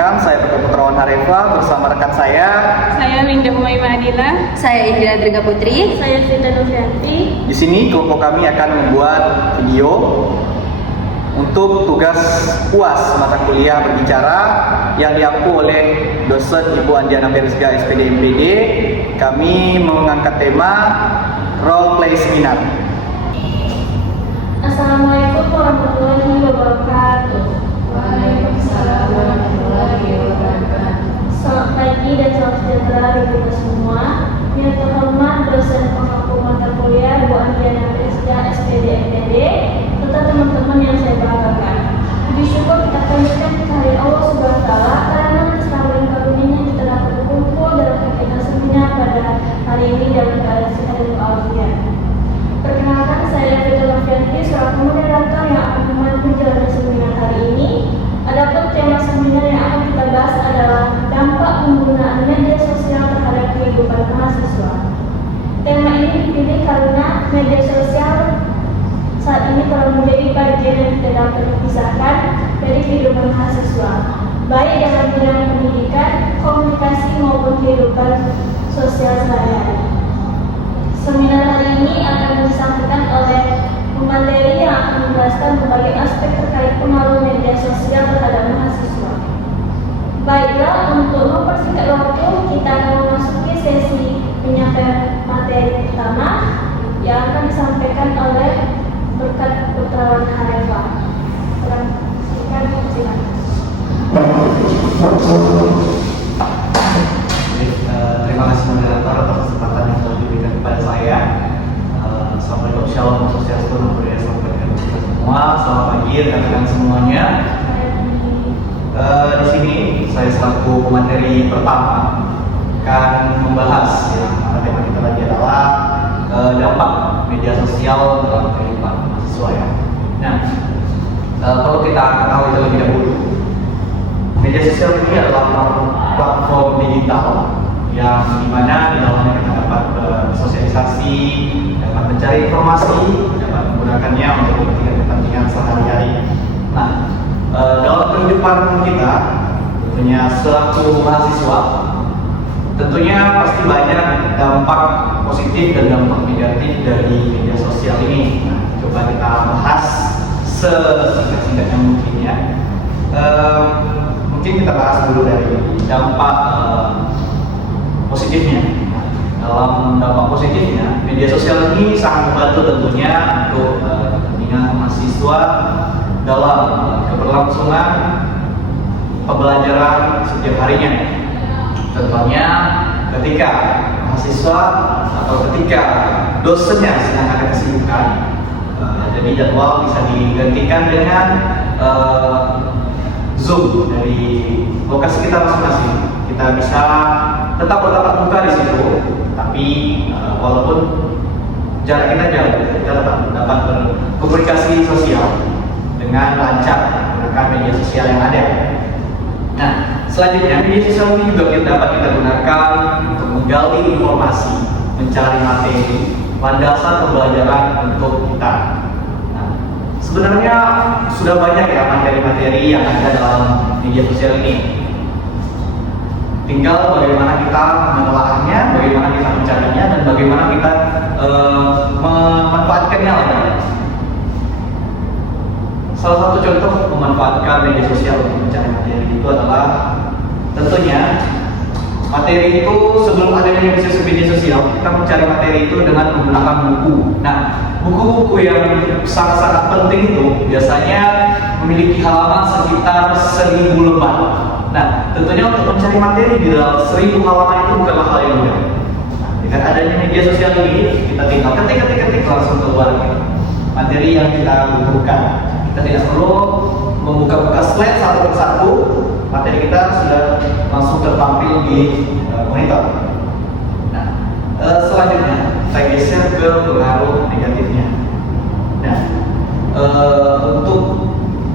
perkenalkan, saya Teguh Putrawan Harefa bersama rekan saya. Saya Linda Humaima Adila. Saya Indira Dirga Putri. Saya Sita Novianti. Di sini kelompok kami akan membuat video untuk tugas UAS mata kuliah berbicara yang diampu oleh dosen Ibu Andiana Beresga SPD MPD. Kami mengangkat tema role play seminar. Assalamualaikum warahmatullahi wabarakatuh. Waalaikumsalam warahmatullahi wabarakatuh. Selamat pagi dan salam sejahtera bagi kita semua. Yang terhormat dosen pengampu mata kuliah Bu Andiana Beresga SPD MPD, serta teman-teman yang saya banggakan. Puji syukur kita panjatkan kehadirat Allah Subhanahu wa taala karena keselamatan karunia kita dapat berkumpul dalam kegiatan seminar pada hari ini dalam keadaan sehat dan walafiat. Perkenalkan, saya Sita Novianti, selaku moderator yang akan membantu jalannya seminar hari ini. Adapun tema seminar yang akan kita bahas adalah dampak penggunaan media sosial terhadap kehidupan mahasiswa. Tema ini dipilih karena media sosial saat ini telah menjadi bagian yang tidak dapat dipisahkan dari kehidupan mahasiswa, baik dalam bidang pendidikan, komunikasi maupun kehidupan sosial sehari-hari. Seminar hari ini akan disampaikan oleh pemateri yang akan menjelaskan berbagai aspek terkait pengaruh media sosial terhadap mahasiswa. Baiklah, untuk mempersingkat waktu, kita akan memasuki sesi penyampaian materi pertama yang akan disampaikan oleh Berkat Putrawan Harefa. Silakan. Terima kasih moderator atas kesempatan yang telah diberikan kepada saya. Assalamualaikum, shalom, swastiastu, namo buddhaya, salam kepada kita semua. Selamat pagi rekan-rekan semuanya. Di sini saya selaku pemateri pertama akan membahas tema kita tadi adalah dampak media sosial dalam kehidupan mahasiswa ya. Nah, kalau kita ketahui terlebih dahulu, media sosial ini adalah platform digital yang dimana di dalamnya kita dapat bersosialisasi, dapat mencari informasi, dapat menggunakannya untuk kepentingan sehari-hari. Nah, dalam kehidupan kita, tentunya selaku mahasiswa, tentunya pasti banyak dampak positif dan dampak negatif dari media sosial ini. Nah, coba kita bahas sesingkat-singkatnya mungkin ya. Mungkin kita bahas dulu dari dampak positifnya. Dalam dampak positifnya, media sosial ini sangat membantu tentunya untuk kepentingan mahasiswa dalam keberlangsungan pembelajaran setiap harinya. Contohnya ketika mahasiswa atau ketika dosennya sedang ada kesibukan, jadi jadwal bisa digantikan dengan Zoom dari lokasi kita masing-masing. Kita bisa tetap bertatap muka di situ, tapi walaupun jarak kita jauh, kita tetap dapat berkomunikasi sosial dengan lancar menggunakan media sosial yang ada. Nah, selanjutnya media sosial ini juga dapat kita gunakan untuk menggali informasi, mencari materi, landasan pembelajaran untuk kita. Nah, sebenarnya sudah banyak ya materi-materi yang ada dalam media sosial ini. Tinggal bagaimana kita menelaahnya, bagaimana kita mencarinya, dan bagaimana kita memanfaatkannya lagi. Salah satu contoh memanfaatkan media sosial untuk mencari materi itu adalah tentunya materi itu sebelum adanya media sosial, kita mencari materi itu dengan menggunakan buku. Nah, buku-buku yang sangat-sangat penting itu biasanya memiliki halaman sekitar 1000 lembar. Nah, tentunya untuk mencari materi di dalam 1000 halaman itu bukanlah hal yang mudah. Nah, dengan adanya media sosial ini, kita tinggal ketik langsung keluar materi yang kita butuhkan. Kita tidak perlu membuka slide satu persatu, materi kita sudah langsung tertampil di monitor. Nah, selanjutnya saya geser ke pengaruh negatifnya. Nah, untuk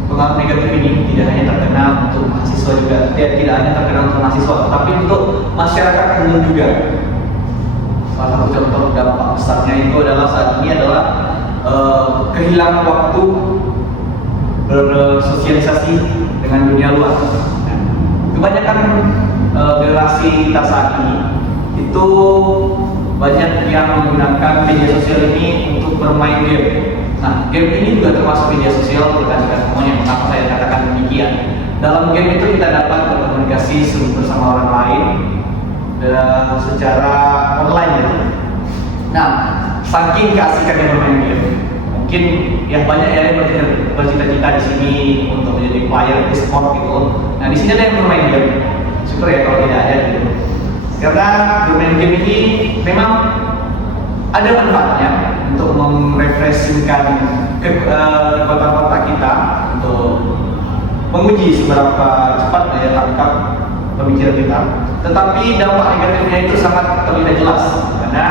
pengaruh negatif ini tidak hanya terkena untuk mahasiswa juga, tidak hanya terkena untuk mahasiswa, tapi untuk masyarakat umum juga. Salah satu contoh dampak besarnya itu adalah saat ini adalah kehilangan waktu bersosialisasi dengan dunia luar. Nah, kebanyakan generasi kita saat ini itu banyak yang menggunakan media sosial ini untuk bermain game. Nah, game ini juga termasuk media sosial rekan-rekan semuanya. Mengapa saya katakan demikian? Dalam game itu kita dapat berkomunikasi bersama orang lain dan secara online gitu. Nah, saking keasikannya bermain game, mungkin ya banyak ya yang bercita-cita di sini untuk menjadi player e-sport gitu. Nah, di sini ada yang bermain game. Syukur ya kalau tidak ada gitu. Karena bermain game ini memang ada manfaatnya untuk merefreshingkan kekuatan otak kita, untuk menguji seberapa cepat daya tangkap pemikiran kita. Tetapi dampak negatifnya itu sangat terlihat jelas karena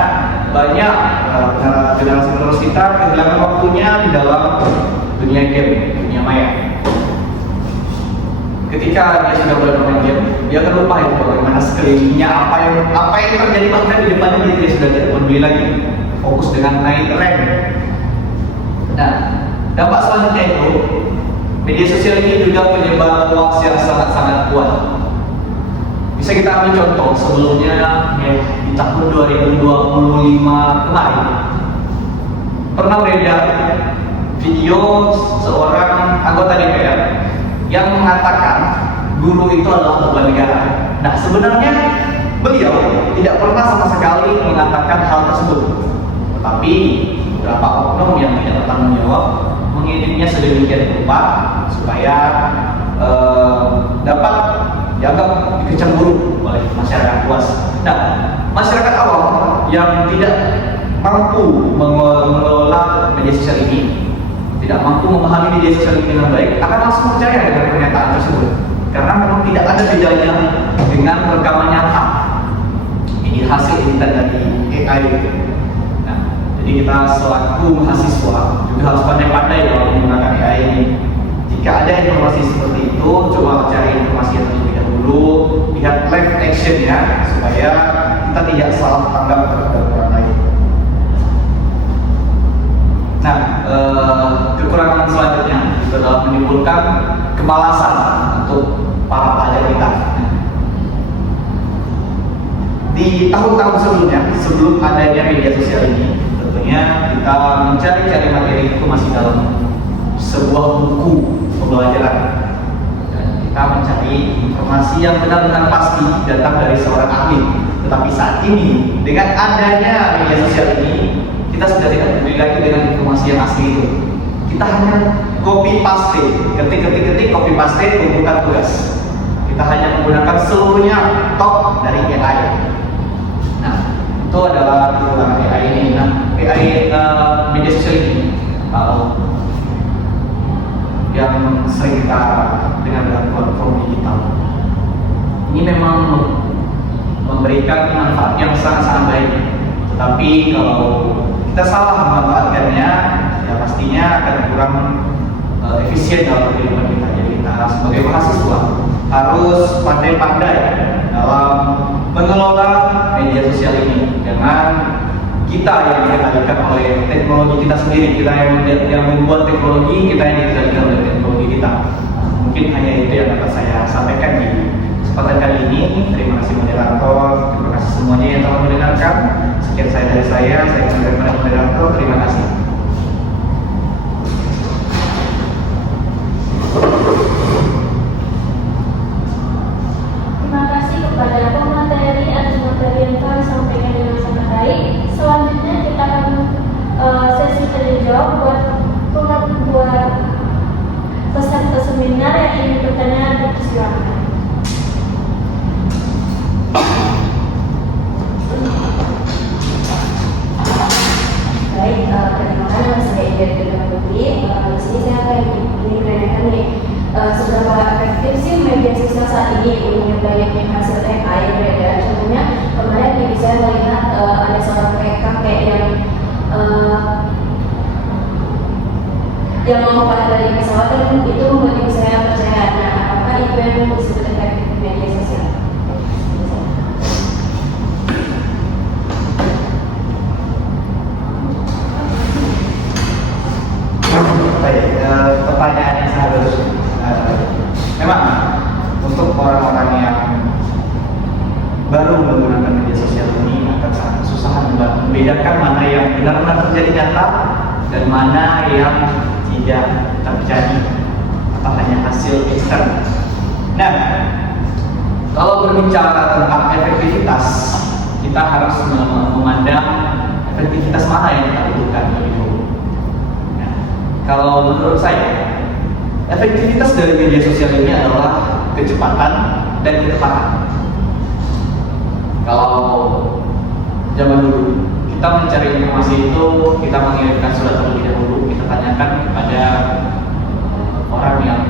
banyak generasi penerus kita kehilangan waktunya di dalam dunia game, dunia maya. Ketika dia sudah mulai bermain game, dia akan lupa itu bagaimana sekelilingnya, apa yang terjadi bahkan di depannya dia sudah tidak peduli lagi, fokus dengan naik rank. Nah, dampak selanjutnya itu media sosial ini juga penyebar hoax yang sangat-sangat kuat. Bisa kita ambil contoh sebelumnya ya, di tahun 2025 kemarin pernah beredar video seorang anggota DPR yang mengatakan guru itu adalah beban negara. Nah, sebenarnya beliau tidak pernah sama sekali mengatakan hal tersebut, tetapi beberapa oknum yang tidak bertanggung jawab mengeditnya sedemikian rupa supaya dapat dianggap dikecam buruk oleh masyarakat luas. Nah, masyarakat awam yang tidak mampu mengelola media sosial ini, tidak mampu memahami media sosial ini dengan baik, akan langsung percaya dengan pernyataan tersebut karena memang tidak ada bedanya dengan rekaman nyata. Ini hasil editan dari AI. Nah, jadi kita selaku mahasiswa juga harus pandai-pandai dalam menggunakan AI ini. Jika ada informasi seperti itu, coba cari informasi yang terlebih dahulu, lihat live action-nya supaya kita tidak salah tanggap terhadap orang lain. Nah, kekurangan selanjutnya itu adalah menimbulkan kemalasan untuk para pelajar kita. Di tahun-tahun sebelumnya, sebelum adanya media sosial ini, tentunya kita mencari-cari materi itu masih dalam sebuah buku pembelajaran. Dan kita mencari informasi yang benar-benar pasti datang dari seorang ahli. Tetapi saat ini, dengan adanya media sosial ini, kita sudah tidak peduli lagi dengan informasi yang asli itu. Kita hanya copy paste, ketik, copy paste, bukan tugas. Kita hanya menggunakan seluruhnya top dari AI. Nah, itu adalah kekurangan AI ini. Nah, AI media sosial ini kalau yang sering kita dengan platform digital ini memang memberikan manfaat yang sangat-sangat baik. Tetapi kalau kita salah memanfaatkannya, ya pastinya akan kurang efisien dalam kehidupan kita. Jadi kita sebagai mahasiswa harus pandai-pandai dalam mengelola media sosial ini. Jangan kita yang dikendalikan oleh teknologi kita sendiri, kita yang membuat teknologi, kita yang dikendalikan oleh teknologi kita. Mungkin hanya itu yang dapat saya sampaikan di kesempatan kali ini. Terima kasih moderator, terima kasih semuanya yang telah mendengarkan. Sekian dari saya kembali kepada moderator. Terima kasih. Terima kasih kepada pemateri atas materi yang telah disampaikan dengan sangat baik. Selanjutnya kita akan sesi tanya jawab buat peserta seminar yang ingin bertanya, dipersilakan. Baik, perkenalkan nama saya Ida Dudung Putri. Di sini saya akan menanyakan nih, seberapa efektif sih media sosial saat ini untuk banyaknya hasil AI yang beredar. Contohnya kemarin di saya melihat ada seorang kakek yang melompat dari pesawat dan itu membuat ibu saya percaya. Nah, apakah itu yang disebut efektif media sosial? Baik, pertanyaan yang harus memang untuk orang-orang membedakan mana yang benar-benar terjadi nyata dan mana yang tidak terjadi atau hanya hasil ekstern. Nah, kalau berbicara tentang efektivitas, kita harus memandang efektivitas mana yang kita butuhkan lebih dulu. Nah, kalau menurut saya, efektivitas dari media sosial ini adalah kecepatan dan ketepatan. Kalau zaman dulu kita mencari informasi itu, kita mengirimkan surat terlebih dahulu, kita tanyakan kepada orang yang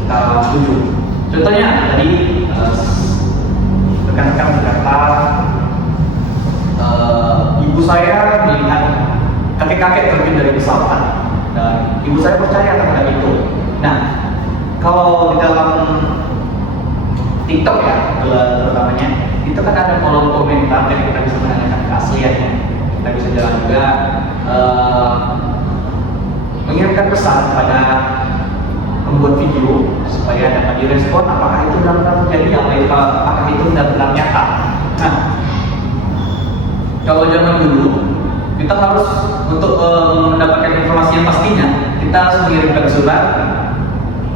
kita tuju. Contohnya tadi rekan-rekan berkata, ibu saya melihat kakek-kakek terjun dari pesawat dan ibu saya percaya terhadap itu. Nah, kalau di dalam TikTok ya, terutamanya, itu kan ada kolom komentar yang kita bisa menanyakan keasliannya. Kita bisa jalan juga mengirimkan pesan pada membuat video supaya dapat direspon apakah itu benar-benar terjadi, apakah itu benar-benar nyata. Nah, kalau zaman dulu kita harus untuk mendapatkan informasi yang pastinya, kita harus mengirimkan surat,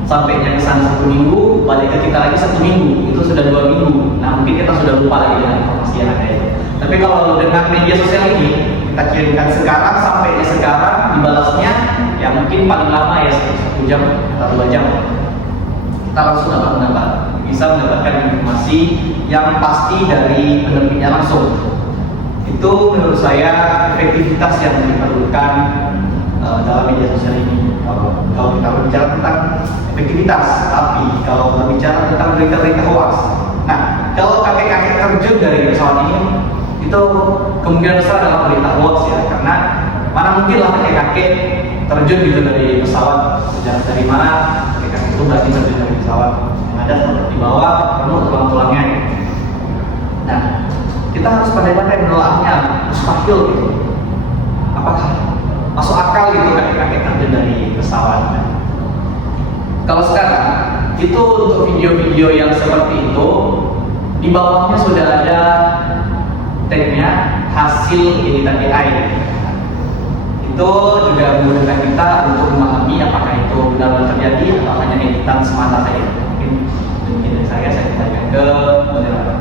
sampainya ke sana 1 minggu, balik ke kita lagi 1 minggu, itu sudah 2 minggu. Nah, mungkin kita sudah lupa lagi dengan informasi yang ada itu. Tapi kalau dengan media sosial ini, kita kirimkan sekarang, sampainya sekarang, dibalasnya ya mungkin paling lama ya 1 jam atau 2 jam. Kita langsung bisa mendapatkan informasi yang pasti dari penerbitnya langsung. Itu menurut saya efektivitas yang diperlukan dalam media sosial ini. Kalau kita berbicara tentang efektivitas, tapi kalau berbicara tentang berita-berita hoax, nah kalau kakek-kakek terjun dari pesawat ini, itu kemungkinan besar adalah berita hoax ya, karena mana mungkin lah kakek-kakek terjun gitu dari pesawat, sejak dari mana kakek-kakek itu berarti terjun dari pesawat, yang ada di bawah penuh tulang-tulangnya. Nah, kita harus pandai-pandai menolaknya, mustahil gitu. Apakah masuk akal gitu kakek-kakek terjun dari pesawat? Kalau sekarang itu untuk video-video yang seperti itu, di bawahnya sudah ada tagnya hasil editan AI. Itu juga memudahkan kita untuk memahami apakah itu benar-benar terjadi atau hanya editan semata saja. Mungkin dari saya kembalikan ke moderator.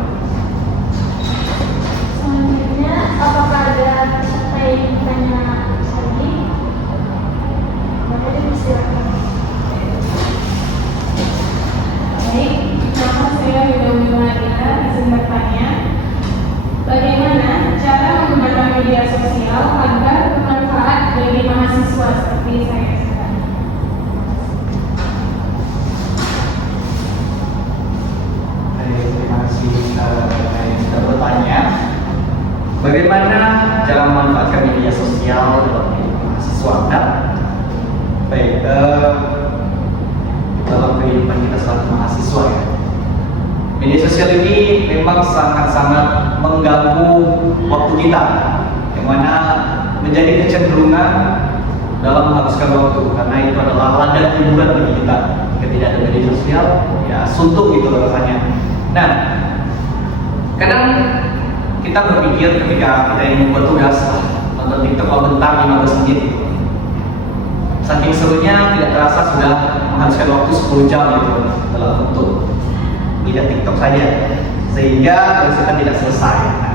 Selanjutnya, apakah ada peserta yang ingin tanya lagi? Boleh dipersilakan. Baik, nama saya Widya Marita, izin bertanya, bagaimana cara menggunakan media sosial agar bermanfaat bagi mahasiswa seperti saya sekarang? Terima kasih yang sudah bertanya. Bagaimana cara memanfaatkan media sosial dalam kehidupan mahasiswa? Nah, baik, dalam kehidupan kita selaku mahasiswa ya, media sosial ini memang sangat-sangat mengganggu waktu kita, yang mana menjadi kecenderungan dalam menghabiskan waktu, karena itu adalah ladang hiburan bagi kita. Jika tidak ada media sosial, ya suntuk gitu rasanya. Nah, kadang kita berpikir ketika kita ingin membuat tugas, nonton TikTok kalau bentar 15 menit, saking serunya tidak terasa sudah menghabiskan waktu 10 jam gitu dalam untuk lihat TikTok saja, sehingga kerusuhan tidak selesai. Nah,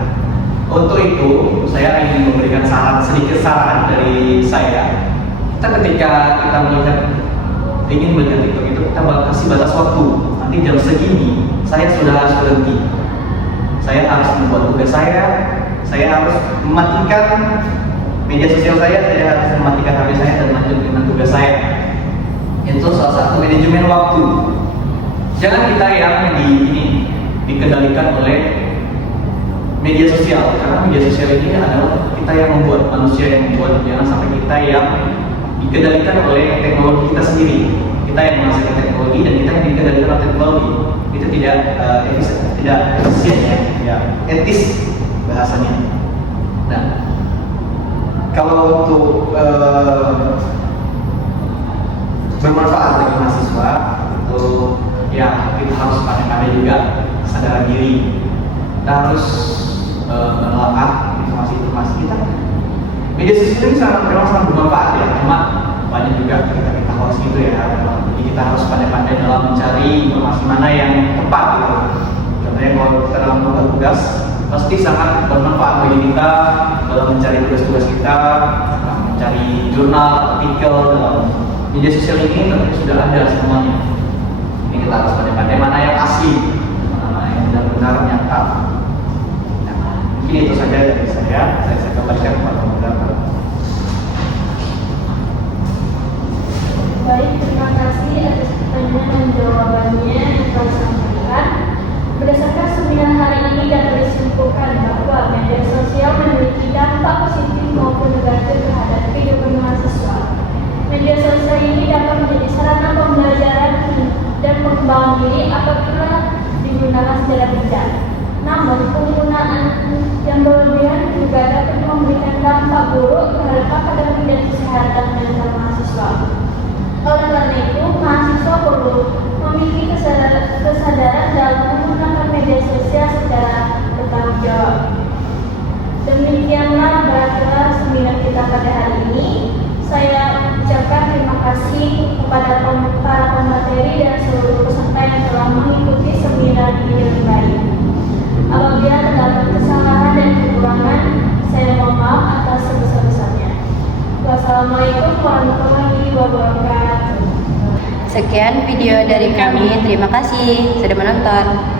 untuk itu saya ingin memberikan sedikit saran dari saya. Kita ketika kita ingin melihat TikTok itu, kita kasih batas waktu. Nanti jam segini saya sudah harus berhenti. Saya harus membuat tugas saya harus mematikan media sosial saya harus mematikan HP saya dan lanjut dengan tugas saya. Itu salah satu manajemen waktu. Jangan kita yang dikendalikan oleh media sosial, karena media sosial ini adalah kita yang membuat, manusia yang membuat. Jangan sampai kita yang dikendalikan oleh teknologi kita sendiri. Kita yang menghasilkan teknologi dan kita yang dikendalikan oleh teknologi. Itu tidak efisien ya, etis bahasanya. Nah, kalau untuk bermanfaat bagi mahasiswa, itu ya kita harus pandai-pandai juga kesadaran diri. Kita harus menelaah informasi kita. Media sosial ini memang sangat bermanfaat ya, cuma banyak juga kita harus gitu ya. Jadi kita harus pandai-pandai dalam mencari informasi mana yang tepat gitu. Contohnya kalau kita dalam melakukan tugas, pasti sangat bermanfaat bagi kita dalam mencari tugas-tugas kita, mencari jurnal, artikel dalam media sosial ini tentu sudah ada semuanya. Ini kita harus pandai-pandai mana yang asli, mana yang benar-benar nyata. Nah, mungkin itu saja dari saya kembalikan kepada moderator. Baik, terima kasih atas pertanyaan dan jawabannya yang telah disampaikan. Berdasarkan seminar hari ini dapat disimpulkan bahwa media sosial memiliki dampak positif maupun negatif terhadap kehidupan mahasiswa. Media sosial ini dapat menjadi sarana pembelajaran dan pengembangan diri apabila digunakan secara bijak. Namun, penggunaan yang berlebihan juga dapat memberikan dampak buruk terhadap akademik dan kesehatan mental mahasiswa. Oleh karena itu, mahasiswa perlu memiliki kesadaran dalam menggunakan media sosial secara bertanggung jawab. Demikianlah berakhirlah seminar kita pada hari ini. Saya ucapkan terima kasih kepada para pemateri dan seluruh peserta yang telah mengikuti seminar ini dengan baik. Apabila terdapat kesalahan dan kekurangan, saya mohon maaf atas sebesar-besarnya. Wassalamualaikum warahmatullahi wabarakatuh. Sekian video dari kami. Terima kasih sudah menonton.